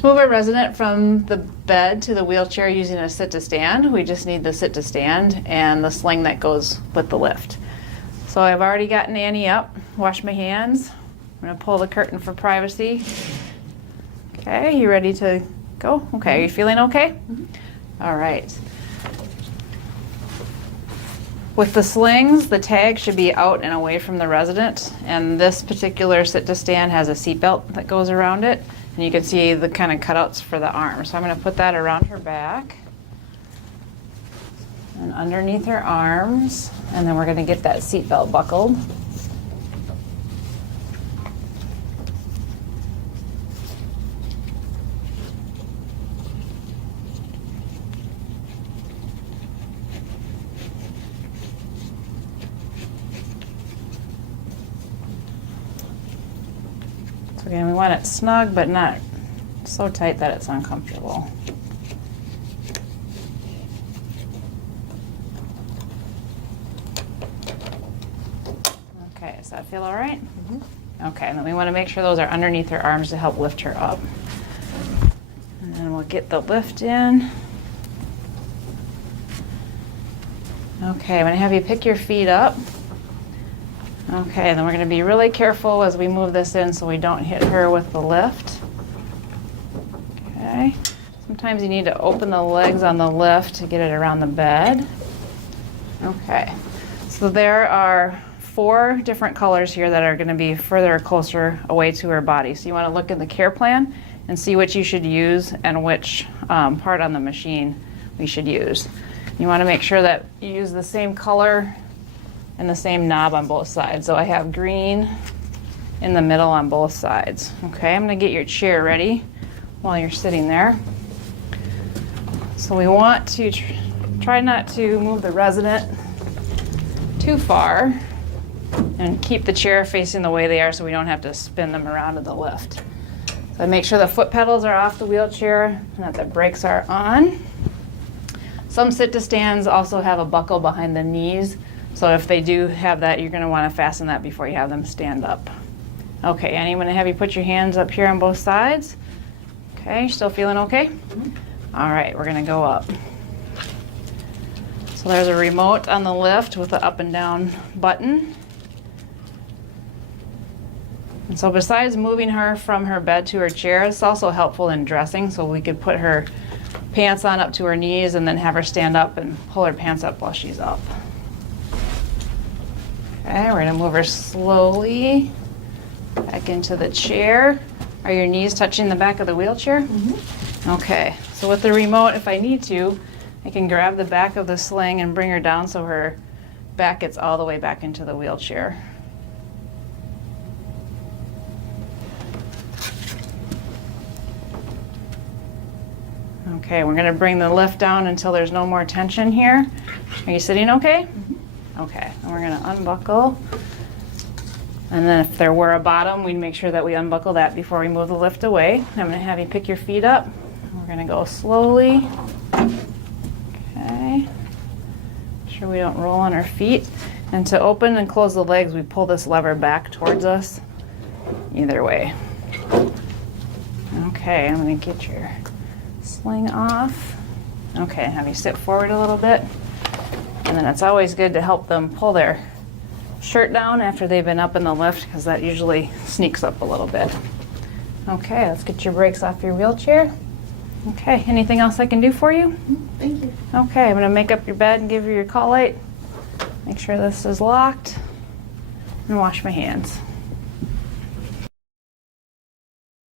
To move a resident from the bed to the wheelchair using a sit-to-stand, we just need the sit-to-stand and the sling that goes with the lift. So I've already gotten Annie up, washed my hands. I'm gonna pull the curtain for privacy. Okay, you ready to go? Okay, are you feeling okay? All right. With the slings, the tag should be out and away from the resident, and this particular sit-to-stand has a seatbelt that goes around it, and you can see the kind of cutouts for the arms. So I'm going to put that around her back and underneath her arms, and then we're going to get that seatbelt buckled. Again, we want it snug, but not so tight that it's uncomfortable. Okay, does that feel all right? Mm-hmm. Okay, and then we want to make sure those are underneath her arms to help lift her up. And then we'll get the lift in. Okay, I'm going to have you pick your feet up. Okay, and then we're going to be really careful as we move this in so we don't hit her with the lift. Okay, sometimes you need to open the legs on the lift to get it around the bed. Okay, so there are 4 different colors here that are going to be further or closer away to her body. So you want to look at the care plan and see which you should use and which part on the machine we should use. You want to make sure that you use the same color and the same knob on both sides. So I have green in the middle on both sides. Okay, I'm gonna get your chair ready while you're sitting there. So we want to try not to move the resident too far and keep the chair facing the way they are so we don't have to spin them around to the lift. So make sure the foot pedals are off the wheelchair and that the brakes are on. Some sit-to-stands also have a buckle behind the knees. So if they do have that, you're going to want to fasten that before you have them stand up. Okay, Annie, I'm going to have you put your hands up here on both sides. Okay, still feeling okay? Mm-hmm. All right, we're going to go up. So there's a remote on the lift with the up and down button. And so besides moving her from her bed to her chair, it's also helpful in dressing. So we could put her pants on up to her knees and then have her stand up and pull her pants up while she's up. Okay, we're going to move her slowly back into the chair. Are your knees touching the back of the wheelchair? Mm-hmm. Okay, so with the remote, if I need to, I can grab the back of the sling and bring her down so her back gets all the way back into the wheelchair. Okay, we're going to bring the lift down until there's no more tension here. Are you sitting okay? Mm-hmm. Okay, and we're going to unbuckle. And then if there were a bottom, we'd make sure that we unbuckle that before we move the lift away. I'm going to have you pick your feet up. We're going to go slowly. Okay. Make sure we don't roll on our feet. And to open and close the legs, we pull this lever back towards us. Either way. Okay, I'm going to get your sling off. Okay, have you sit forward a little bit. And then it's always good to help them pull their shirt down after they've been up in the lift because that usually sneaks up a little bit. Okay, let's get your brakes off your wheelchair. Okay, anything else I can do for you? Thank you. Okay, I'm going to make up your bed and give you your call light. Make sure this is locked and wash my hands.